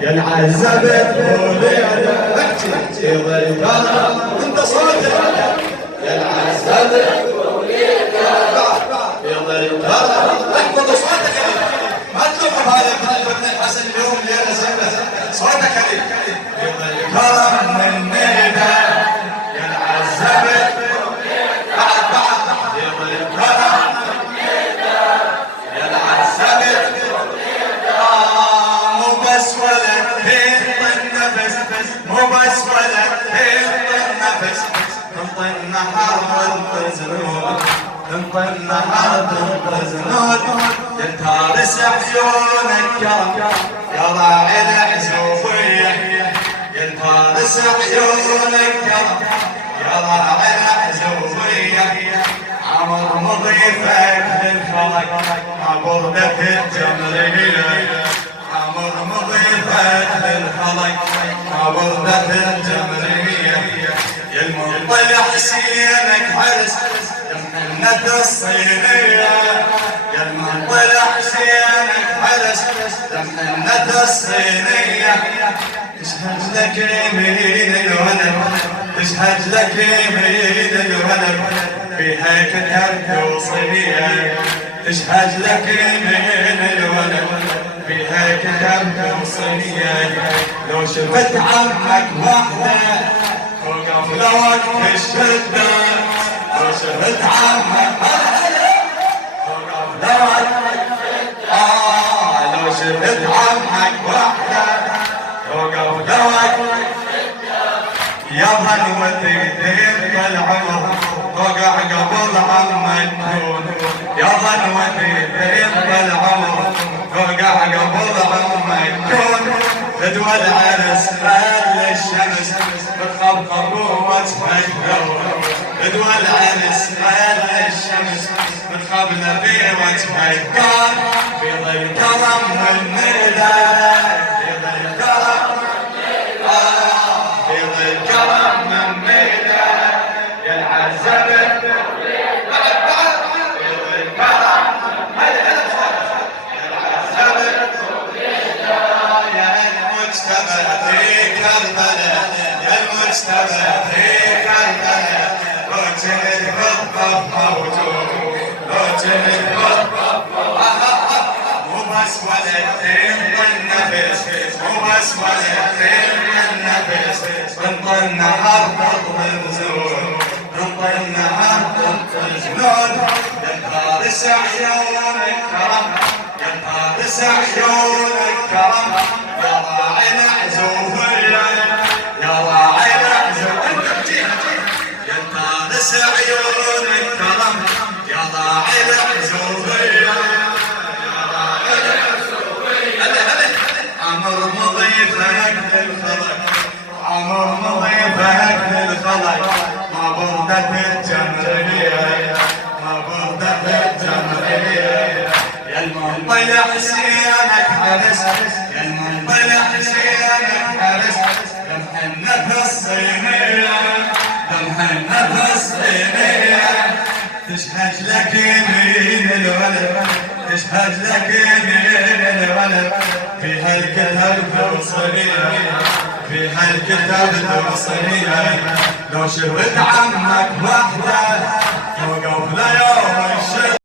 يلعزبت بوليدك احكي ضيفها انت صوتك يلعزبت بوليدك ضيفها احفظ صوتك ما تلوح بهذا ابن الحسن اليوم ليله زبت صوتك ضيفها من نيده يلعزبت بعد ضيفها يلعزبت مو بس ولد النفس تنطي النهار والزنود تنطي النهار والزنود ينتارس عيونك يا راعي العزوبية ينتارس عيونك يا راعي العزوبية عمر مضيفك للخلق عبردك الجمرية عمر مضيفك للخلق عبردك الجمرية يا المنطل حسينك حرس يا محنة الصينية يا المنطل حسينك حرس يا محنة الصينية تشهد لك يمين الولد تشهد لك يمين الولد فيها كتب توصية تشهد لك يمين الولد فيها كتب توصية لو شفت عمك وحده وقف لوقت الشدة لو شفت عمك وقف لوقت لو شفت عمك وحده وقف لوقت يا ظنوتي تبقى العمر وقع قبل عمك تكون يا ظنوتي تبقى العمر وقع قبل عمك تكون فدوى العرس خلى الشمس بتخبطر وتفجر فدوى العرس خلى الشمس بتخبطر وتفجر في ظل كرم والندى في ظل كرم في ظل كرم من ميدة يلعزبت في ظل كرم يلعزبت يا المجتمع في كربلاء يا المجتمع في كربلاء لو جنت بالضبط موجود لو جنت بالضبط مو بس ولد تنطي النفس مو بس ولد تنطي النفس تنطي النهار تطل الزور تنطي النهار تطل الزنود ينطارس عيون الكرم ينطارس عيون الكرم يا راعي العزوبية يا راعي العزوبية ينطارس عيون الكرم يا راعي العزوبية عمر مضيفك للخلق عمر مضيفك للخلق ما بردت الجمرية ما بردت الجمرية يا المنطل حسينك حرس يا المنطل حسينك حرس يا محنة الصينية يا محنة الصينية تشهد لك يمين الولد تشهد لك يمين الولد في هالكتاب توصية في هالكتاب توصية لو شفت عمك وحده وقف ليوم الشر